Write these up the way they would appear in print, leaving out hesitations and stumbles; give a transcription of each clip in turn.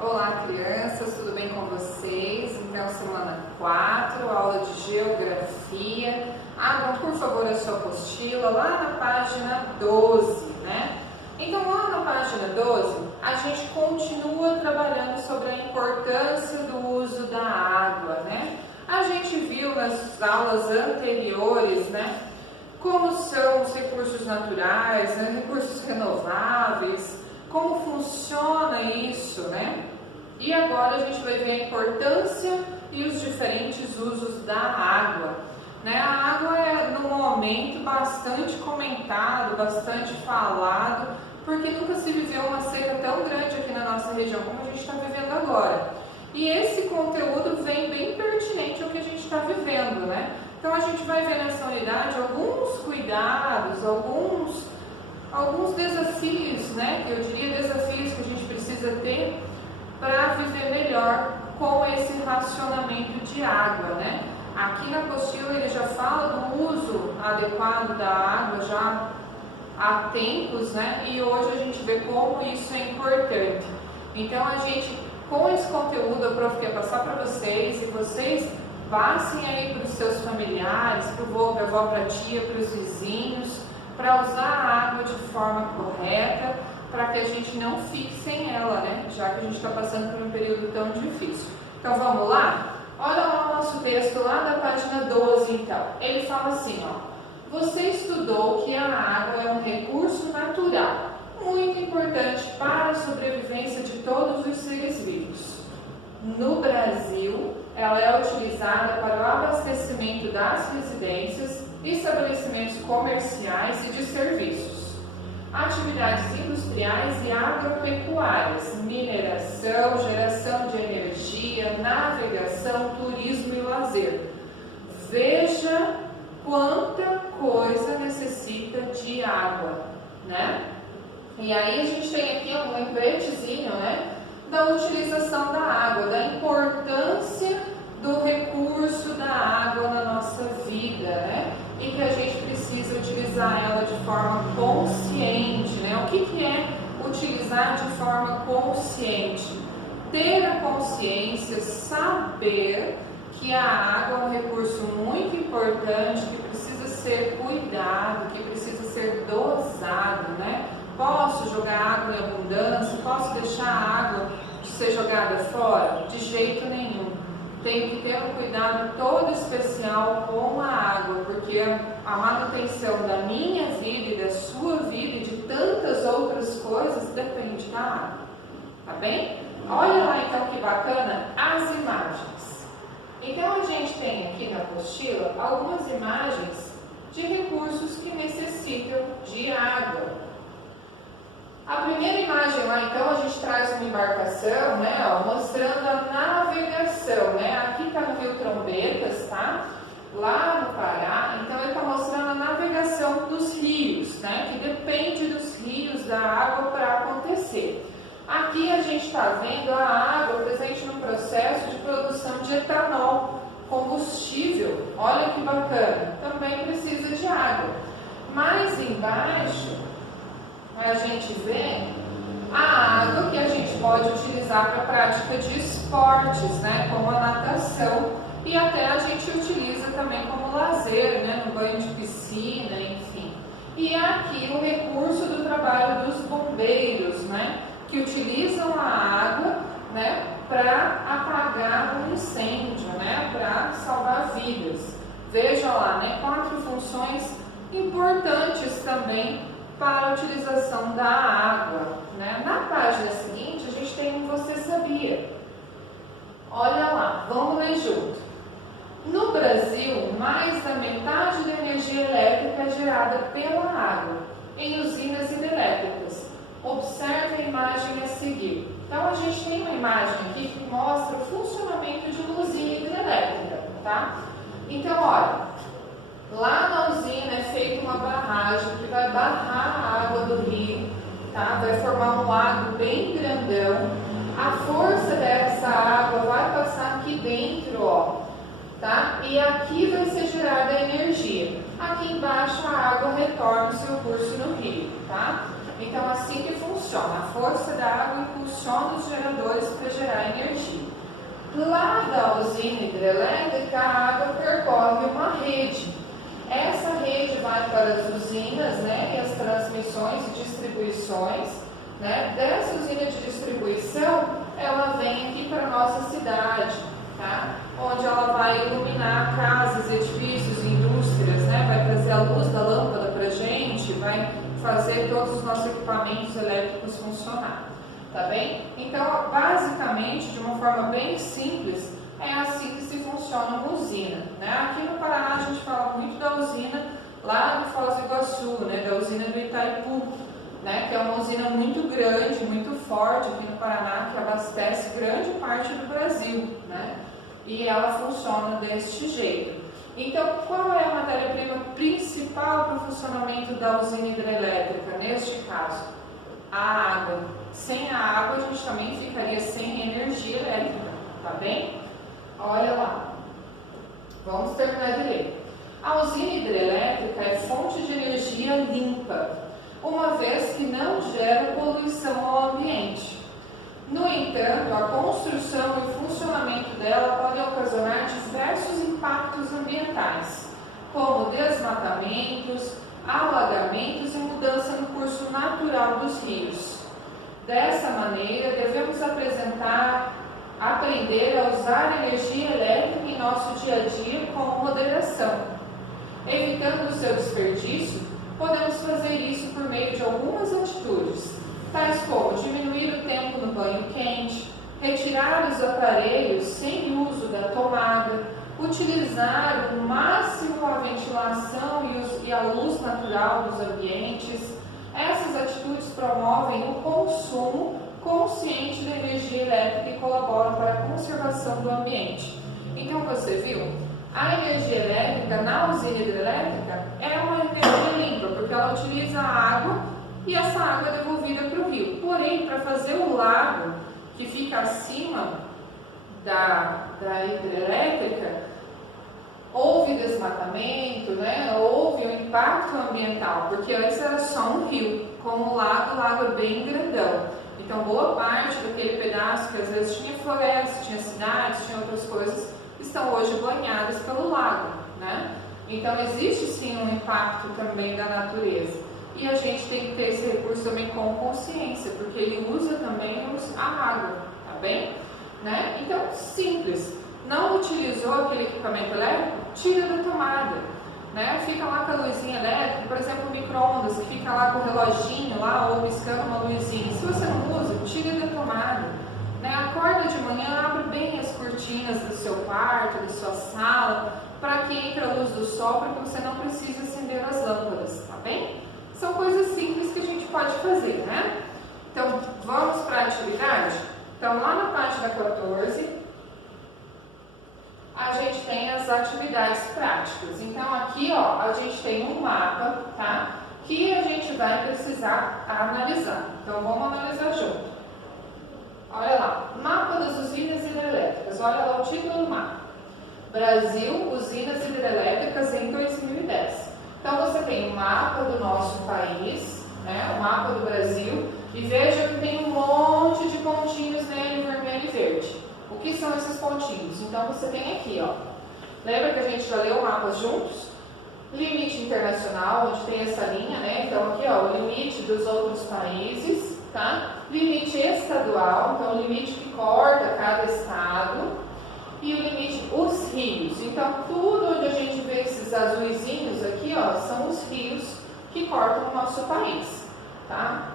Olá, crianças, tudo bem com vocês? Então, semana 4, aula de geografia. Abram, por favor, a sua apostila lá na página 12, né? Então, lá na página 12, a gente continua trabalhando sobre a importância do uso da água, né? A gente viu nas aulas anteriores, né, como são os recursos naturais, né, recursos renováveis, como funciona isso, né? E agora a gente vai ver a importância e os diferentes usos da água, né? A água é, no momento, bastante comentado, bastante falado, porque nunca se viveu uma seca tão grande aqui na nossa região como a gente está vivendo agora. E esse conteúdo vem bem pertinente ao que a gente está vivendo, né? Então a gente vai ver nessa unidade alguns cuidados, alguns desafios, né? Eu diria desafios que a gente precisa ter para viver melhor com esse racionamento de água, né? Aqui na apostila ele já fala do uso adequado da água já há tempos, né? E hoje a gente vê como isso é importante. Então a gente, com esse conteúdo, o prof quer passar para vocês e vocês passem aí para os seus familiares, para o vô, para a avó, para a tia, para os vizinhos, para usar a água de forma correta, para que a gente não fique sem ela, né? Já que a gente está passando por um período tão difícil. Então vamos lá? Olha lá o nosso texto lá da página 12, então. Ele fala assim, ó. Você estudou que a água é um recurso natural, muito importante para a sobrevivência de todos os seres vivos. No Brasil, ela é utilizada para o abastecimento das residências, estabelecimentos comerciais e de serviços, atividades industriais e agropecuárias, mineração, geração de energia, navegação, turismo e lazer. Veja quanta coisa necessita de água, né? E aí a gente tem aqui um lembretezinho, né, da utilização da água, da importância do recurso da água na nossa vida, né? E que a gente precisa utilizar ela de forma consciente, né? O que é utilizar de forma consciente? Ter a consciência, saber que a água é um recurso muito importante, que precisa ser cuidado, que precisa ser dosado, né? Posso jogar água em abundância? Posso deixar a água ser jogada fora? De jeito nenhum. Tenho que ter um cuidado todo especial com a água, porque a manutenção da minha vida e da sua vida e de tantas outras coisas depende da água. Tá bem? Olha lá então que bacana as imagens. Então a gente tem aqui na apostila algumas imagens de recursos que necessitam de água. A primeira imagem lá, então, a gente traz uma embarcação, né, ó, mostrando a navegação, né? Aqui está no Rio Trombetas, tá? Lá no Pará, então ele está mostrando a navegação dos rios, né? Que depende dos rios, da água para acontecer. Aqui a gente está vendo a água presente no processo de produção de etanol, combustível. Olha que bacana, também precisa de água. Mais embaixo a gente vê a água que a gente pode utilizar para a prática de esportes, né, como a natação, e até a gente utiliza também como lazer, né, no banho de piscina, enfim. E aqui o recurso do trabalho dos bombeiros, né, que utilizam a água, né, para apagar um incêndio, né, para salvar vidas. Veja lá, né, 4 funções importantes também para a utilização da água, né? Na página seguinte, a gente tem um Você Sabia? Olha lá, vamos ler junto. No Brasil, mais da metade da energia elétrica é gerada pela água, em usinas hidrelétricas. Observe a imagem a seguir. Então, a gente tem uma imagem aqui que mostra o funcionamento de uma usina hidrelétrica, tá? Então, olha, lá na usina é feita uma barragem que vai barrar a água do rio, tá? Vai formar um lago bem grandão. A força dessa água vai passar aqui dentro, ó, tá? E aqui vai ser gerada a energia. Aqui embaixo a água retorna o seu curso no rio, tá? Então, assim que funciona. A força da água impulsiona os geradores para gerar energia. Lá da usina hidrelétrica, a água percorre uma rede. Essa rede vai para as usinas, né, e as transmissões e distribuições, né? Dessa usina de distribuição, ela vem aqui para a nossa cidade, tá? Onde ela vai iluminar casas, edifícios, indústrias, né? Vai trazer a luz da lâmpada para a gente, vai fazer todos os nossos equipamentos elétricos funcionar, tá bem? Então, basicamente, de uma forma bem simples, é assim que se funciona uma usina, né? Aqui no Paraná a gente fala muito da usina lá do Foz do Iguaçu, né? Da usina do Itaipu, né? Que é uma usina muito grande, muito forte aqui no Paraná, que abastece grande parte do Brasil, né? E ela funciona deste jeito. Então, qual é a matéria-prima principal para o funcionamento da usina hidrelétrica, neste caso? A água. Sem a água, a gente também ficaria sem energia elétrica, tá bem? Olha lá. Vamos terminar de ler. A usina hidrelétrica é fonte de energia limpa, uma vez que não gera poluição ao ambiente. No entanto, a construção e funcionamento dela podem ocasionar diversos impactos ambientais, como desmatamentos, alagamentos e mudança no curso natural dos rios. Dessa maneira, devemos aprender a usar a energia elétrica em nosso dia a dia com moderação. Evitando o seu desperdício, podemos fazer isso por meio de algumas atitudes, tais como diminuir o tempo no banho quente, retirar os aparelhos sem uso da tomada, utilizar o máximo a ventilação e a luz natural dos ambientes. Essas atitudes promovem o consumo consciente da energia elétrica e colaboram para a conservação do ambiente. Então você viu? A energia elétrica na usina hidrelétrica é uma energia limpa, porque ela utiliza a água e essa água é devolvida para o rio. Porém, para fazer o lago que fica acima da hidrelétrica, houve desmatamento, né? Houve um impacto ambiental, porque antes era só um rio, como o lago é bem grandão. Então, boa parte daquele pedaço que às vezes tinha floresta, tinha cidades, tinha outras coisas, estão hoje banhadas pelo lago, né? Então, existe sim um impacto também da natureza. E a gente tem que ter esse recurso também com consciência, porque ele usa também a água, tá bem? Né? Então, simples. Não utilizou aquele equipamento elétrico? Tira da tomada. Né? Fica lá com a luzinha elétrica, por exemplo, o micro-ondas, que fica lá com o reloginho lá, ou piscando uma luzinha. Se você não usa, tira da tomada. Né? Acorda de manhã, abre bem as cortinas do seu quarto, da sua sala, para que entre a luz do sol, para que você não precise acender as lâmpadas, tá bem? São coisas simples que a gente pode fazer, né? Então, vamos para a atividade? Então, lá na página 14, a gente tem as atividades práticas. Então, aqui, ó, a gente tem um mapa, tá? Que a gente vai precisar analisar. Então, vamos analisar junto. Olha lá, mapa das usinas hidrelétricas. Olha lá o título do mapa. Brasil, usinas hidrelétricas em 2010. Então, você tem o mapa do nosso país, né? O mapa do Brasil. E veja que tem um monte de pontinhos nele, vermelho e verde. O que são esses pontinhos? Então, você tem aqui, ó. Lembra que a gente já leu mapas juntos? Limite internacional, onde tem essa linha, né? Então, aqui, ó, o limite dos outros países, tá? Limite estadual, então, o limite que corta cada estado. E o limite, os rios. Então, tudo onde a gente vê esses azuizinhos aqui, ó, são os rios que cortam o nosso país, tá?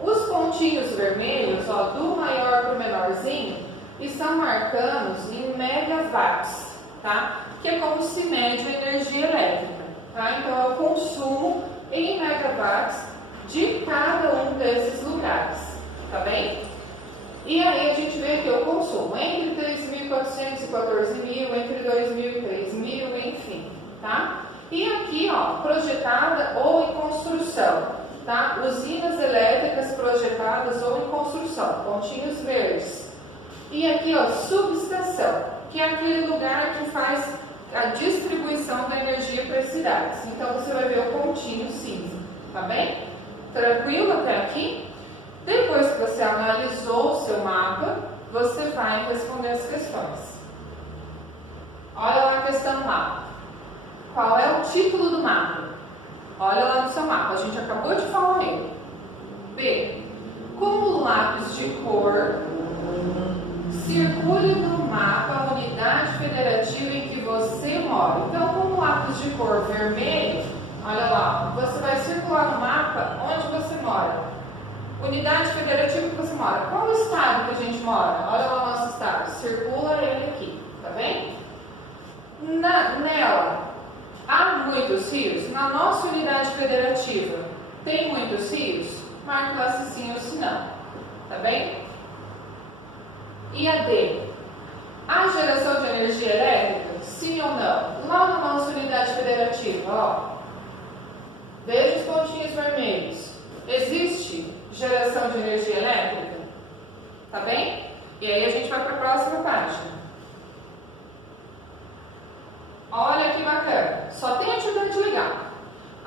Os pontinhos vermelhos, ó, do maior para o menorzinho, estão marcados em megawatts, tá? Que é como se mede a energia elétrica, tá? Então, é o consumo em megawatts de cada um desses lugares, tá bem? E aí a gente vê aqui o consumo entre 3.400 e 14.000, entre 2.000 e 3.000, enfim, tá? E aqui, ó, projetada ou em construção, tá? Usinas elétricas projetadas ou em construção, pontinhos verdes. E aqui, ó, subestação, que é aquele lugar que faz a distribuição da energia para as cidades. Então, você vai ver o pontinho cinza, tá bem? Tranquilo até responder as questões. Olha lá a questão lá. Qual é o título do mapa? Olha lá no seu mapa, a gente acabou de falar ele. B. Como o lápis de cor circule no mapa a unidade federativa em que você mora. Então, com o lápis de cor vermelho, olha lá, você vai circular no mapa onde você mora. Unidade federativa que você mora. Qual o estado que a gente mora? Olha lá o nosso estado. Circula ele aqui, tá bem? Nela, há muitos rios? Na nossa unidade federativa, tem muitos rios? Marque lá se sim ou se não, tá bem? E a D? Há geração de energia elétrica? Sim ou não? Lá na nossa unidade federativa, ó. Veja os pontinhos vermelhos. Existe geração de energia elétrica? Tá bem? E aí a gente vai para a próxima página. Olha que bacana. Só tem atividade legal.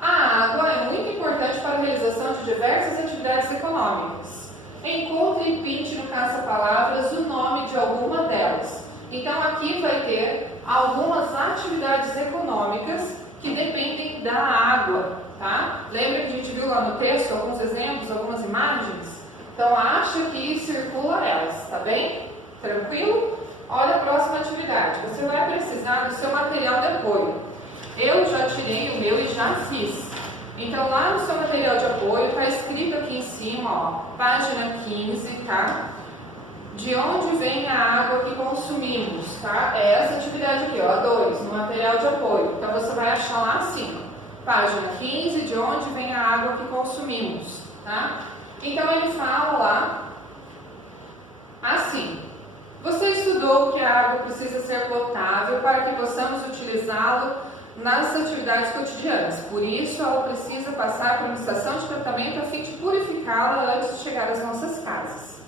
A água é muito importante para a realização de diversas atividades econômicas. Encontre e pinte no caça-palavras o nome de alguma delas. Então aqui vai ter algumas atividades econômicas que dependem da água, tá? Lembra que a gente viu lá no texto alguns exemplos, algumas imagens? Então acha que circula elas, tá bem? Tranquilo? Olha a próxima atividade. Você vai precisar do seu material de apoio. Eu já tirei o meu e já fiz. Então lá no seu material de apoio está escrito aqui em cima, ó, página 15, tá? De onde vem a água que consumimos, tá? É essa atividade aqui, ó, 2, no material de apoio. Então você vai achar lá acima, página 15, de onde vem a água que consumimos, tá? Então ele fala lá assim: você estudou que a água precisa ser potável para que possamos utilizá-la nas atividades cotidianas. Por isso, ela precisa passar por uma estação de tratamento a fim de purificá-la antes de chegar às nossas casas.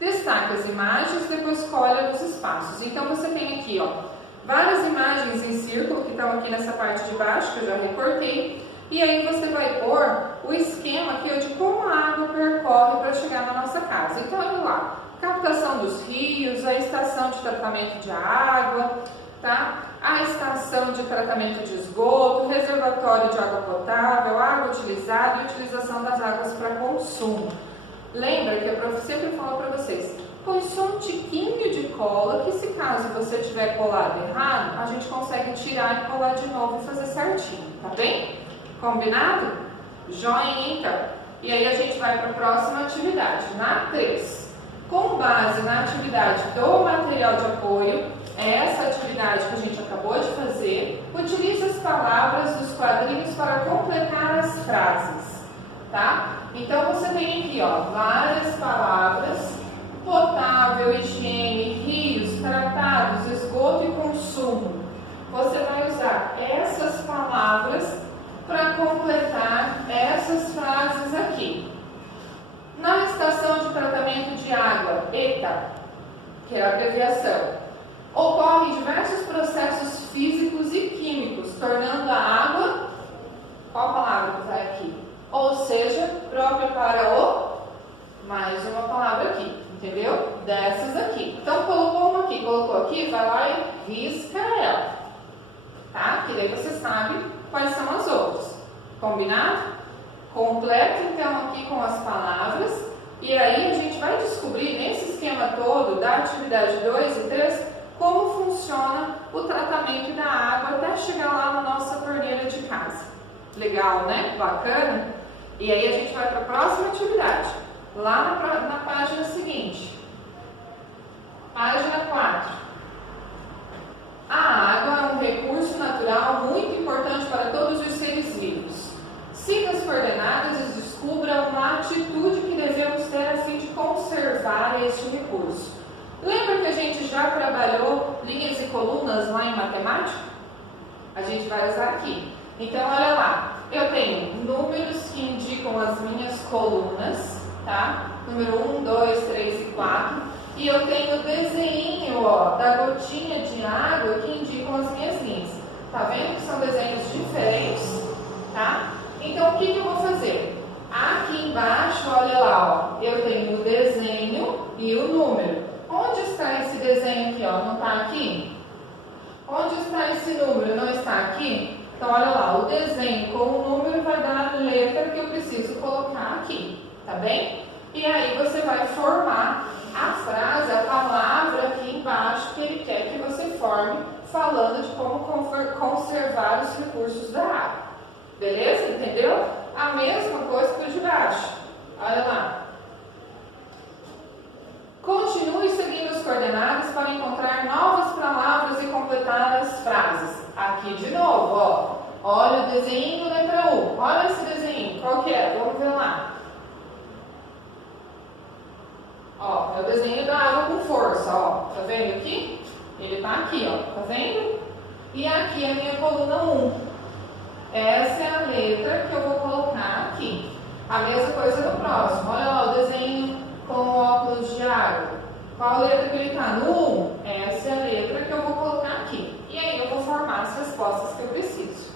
Destaque as imagens, depois colhe os espaços. Então, você tem aqui, ó, várias imagens em círculo que estão aqui nessa parte de baixo, que eu já recortei. E aí você vai pôr o esquema aqui, ó, de como a água percorre para chegar na nossa casa. Então, olha lá, captação dos rios, a estação de tratamento de água, tá? A estação de tratamento de esgoto, reservatório de água potável, água utilizada e utilização das águas para consumo. Lembra que eu sempre falo para vocês, põe só um tiquinho de cola, que se caso você tiver colado errado, a gente consegue tirar e colar de novo e fazer certinho, tá bem? Combinado? Joinha então. E aí a gente vai para a próxima atividade, na 3. Com base na atividade do material de apoio, essa atividade que a gente acabou de fazer, utilize as palavras dos quadrinhos para completar as frases, tá? Então você tem aqui, ó, várias palavras: potável, higiene, rios, tratados, esgoto e consumo. Você vai usar essas palavras para completar essas frases aqui. Na estação de tratamento de água, ETA, que é a abreviação, ocorrem diversos processos físicos e químicos, tornando a água, qual palavra que vai aqui? Ou seja, própria para o, mais uma palavra aqui, entendeu? Dessas aqui. Então, colocou aqui, vai lá e risca ela, tá? Que daí você sabe quais são as outras. Combinado? Completa então aqui com as palavras, e aí a gente vai descobrir nesse esquema todo da atividade 2 e 3 como funciona o tratamento da água até chegar lá na nossa torneira de casa. Legal, né? Bacana? E aí a gente vai para a próxima atividade, lá na página seguinte. Página 4. A água é um recurso natural muito importante para todos os seres vivos. Siga as coordenadas e descubra uma atitude que devemos ter a fim de conservar este recurso. Lembra que a gente já trabalhou linhas e colunas lá em matemática? A gente vai usar aqui. Então, olha lá. Eu tenho números que indicam as minhas colunas, tá? Número 1, 2, 3 e 4. E eu tenho o desenho, ó, da gotinha de água que indicam as minhas linhas. Tá vendo que são desenhos diferentes, tá? Então, o que eu vou fazer? Aqui embaixo, olha lá, ó, eu tenho o desenho e o número. Onde está esse desenho aqui, ó? Não está aqui? Onde está esse número? Não está aqui? Então, olha lá, o desenho com o número vai dar a letra que eu preciso colocar aqui, tá bem? E aí você vai formar a frase, a palavra aqui embaixo que ele quer que você forme, falando de como conservar os recursos da água. Beleza? Entendeu? A mesma coisa para o de baixo. Olha lá. Continue seguindo as coordenadas para encontrar novas palavras e completar as frases. Aqui de novo, ó. Olha o desenho, letra U. Olha esse desenho. Qual que é? Vamos ver lá. Ó, é o desenho da água com força, ó. Tá vendo aqui? Ele tá aqui, ó. Tá vendo? E aqui é a minha coluna 1. Essa é a letra que eu vou colocar aqui. A mesma coisa no próximo. Olha lá o desenho com o óculos de água. Qual letra que ele tá? No 1. Essa é a letra que eu vou colocar aqui. E aí eu vou formar as respostas que eu preciso.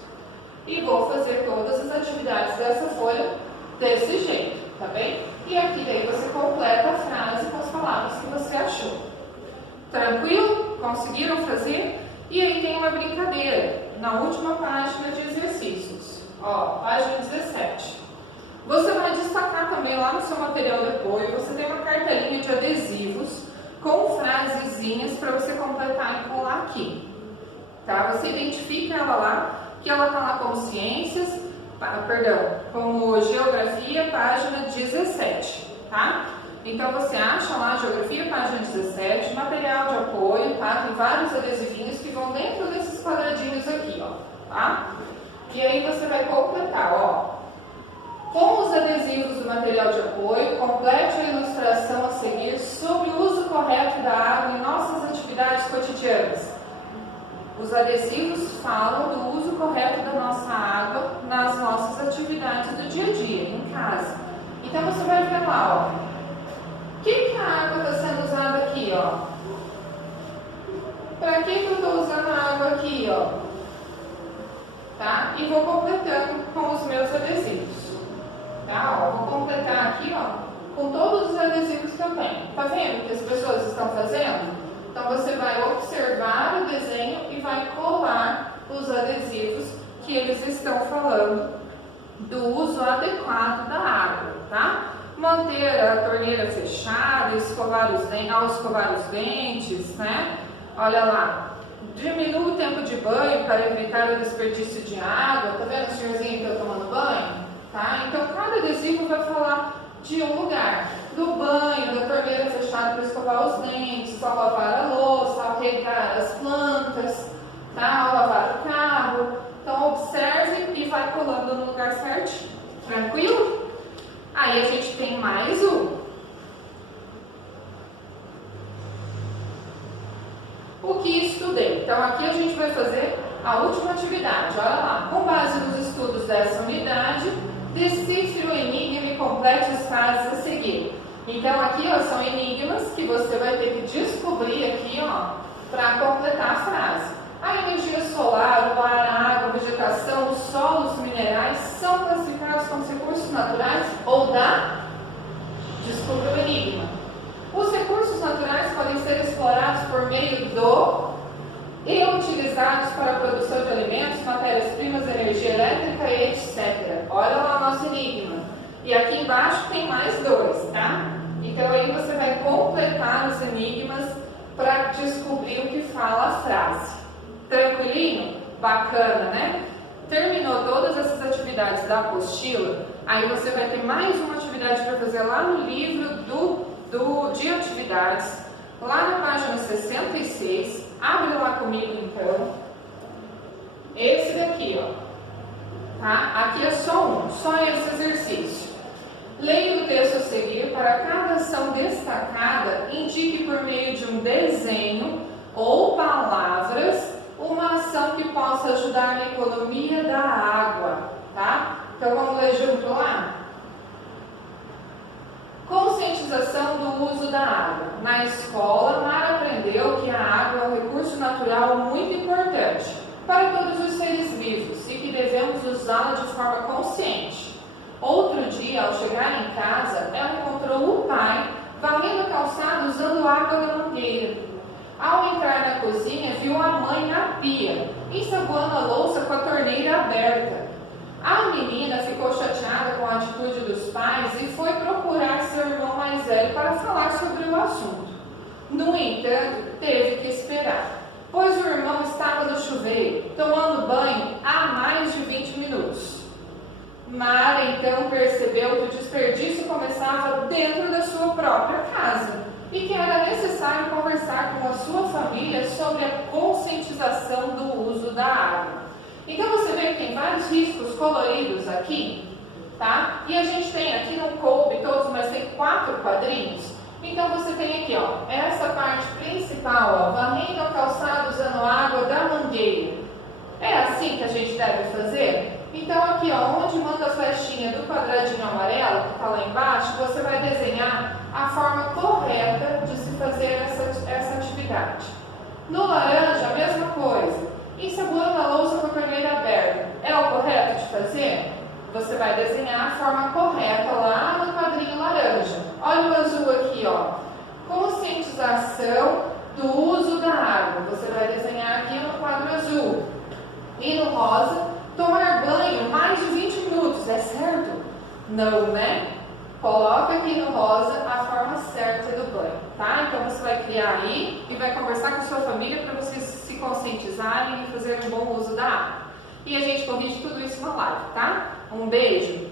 E vou fazer todas as atividades dessa folha desse jeito, tá bem? E aqui daí você completa a frase com as palavras que você achou. Tranquilo? Conseguiram fazer? E aí tem uma brincadeira na última página de exercícios. Ó, página 17. Você vai destacar também lá no seu material de apoio, você tem uma cartelinha de adesivos com frasezinhas para você completar e colar aqui. Tá? Você identifica ela lá, que ela está lá como ciências, como geografia, página 17, tá? Então você acha lá geografia, página 17, material de apoio, tá? Tem vários adesivinhos que vão dentro desses quadradinhos aqui, ó, tá? E aí você vai completar, ó. Com os adesivos do material de apoio, complete a ilustração a seguir sobre o uso correto da água em nossas atividades cotidianas. Os adesivos falam do uso correto da nossa água nas nossas atividades do dia a dia, em casa. Então você vai ver lá, ó. O que a água está sendo usada aqui, ó? Para que eu estou usando a água aqui, ó? Tá? E vou completando com os meus adesivos. Tá? Ó, vou completar aqui, ó, com todos os adesivos que eu tenho. Tá vendo o que as pessoas estão fazendo? Então você vai observar o desenho e vai colar os adesivos que eles estão falando do uso adequado da água, tá? Manter a torneira fechada, ao escovar os dentes, né? Olha lá, diminua o tempo de banho para evitar o desperdício de água. Tá vendo o senhorzinho que está tomando banho? Tá? Então cada adesivo vai falar de um lugar. Do banho, da torneira fechada para escovar os dentes, ao lavar a louça, ao regar as plantas, tá? Ao lavar o carro. Então observe e vai colando no lugar certinho. Tranquilo? Aí a gente tem mais um. O que estudei? Então aqui a gente vai fazer a última atividade. Olha lá. Com base nos estudos dessa unidade, decifre o enigma e complete as frases a seguir. Então aqui, ó, são enigmas que você vai ter que descobrir aqui, ó, para completar a frase. A energia solar, o ar, a água, a vegetação, os solos minerais são classificados como recursos naturais ou da? Descubra o enigma. Os recursos naturais podem ser explorados por meio do e utilizados para a produção de alimentos, matérias-primas, energia elétrica e etc. Olha lá o nosso enigma. E aqui embaixo tem mais dois, tá? Então aí você vai completar os enigmas para descobrir o que fala a frase. Tranquilinho? Bacana, né? Terminou todas essas atividades da apostila, aí você vai ter mais uma atividade para fazer lá no livro de atividades, lá na página 66. Abre lá comigo então. Esse daqui, ó. Tá? Aqui é só esse exercício. Leia o texto a seguir. Para cada ação destacada, indique por meio de um desenho ou palavras uma ação que possa ajudar na economia da água, tá? Então vamos ler junto lá? Conscientização do uso da água. Na escola, Mara aprendeu que a água é um recurso natural muito importante para todos os seres vivos e que devemos usá-la de forma consciente. Outro dia, ao chegar em casa, ela encontrou o pai varrendo a calçada usando água da mangueira. Ao entrar na cozinha, viu a mãe na pia, ensaboando a louça com a torneira aberta. A menina ficou chateada com a atitude dos pais e foi procurar seu irmão mais velho para falar sobre o assunto. No entanto, teve que esperar, pois o irmão estava no chuveiro, tomando banho há mais de 20 minutos. Mara então percebeu que o desperdício começava dentro da sua própria casa e que era necessário conversar com a sua família sobre a conscientização do uso da água. Então você vê que tem vários riscos coloridos aqui, tá? E a gente tem aqui, não coube todos, mas tem 4 quadrinhos. Então você tem aqui, ó, essa parte principal, ó, varrendo a calçada usando água da mangueira. É assim que a gente deve fazer? Então aqui, ó, onde manda a flechinha do quadradinho amarelo, que está lá embaixo, você vai desenhar a forma correta de se fazer essa atividade. No laranja, a mesma coisa. Ensaboando a louça com a torneira aberta. É o correto de fazer? Você vai desenhar a forma correta lá no quadrinho laranja. Olha o azul aqui, ó. Conscientização do uso da água. Você vai desenhar aqui no quadro azul. E no rosa, tomar banho mais de 20 minutos. É certo? Não, né? Coloca aqui no rosa a forma certa do banho, tá? Então você vai criar aí e vai conversar com sua família para vocês se conscientizarem e fazer um bom uso da água. E a gente corrige tudo isso na live, tá? Um beijo!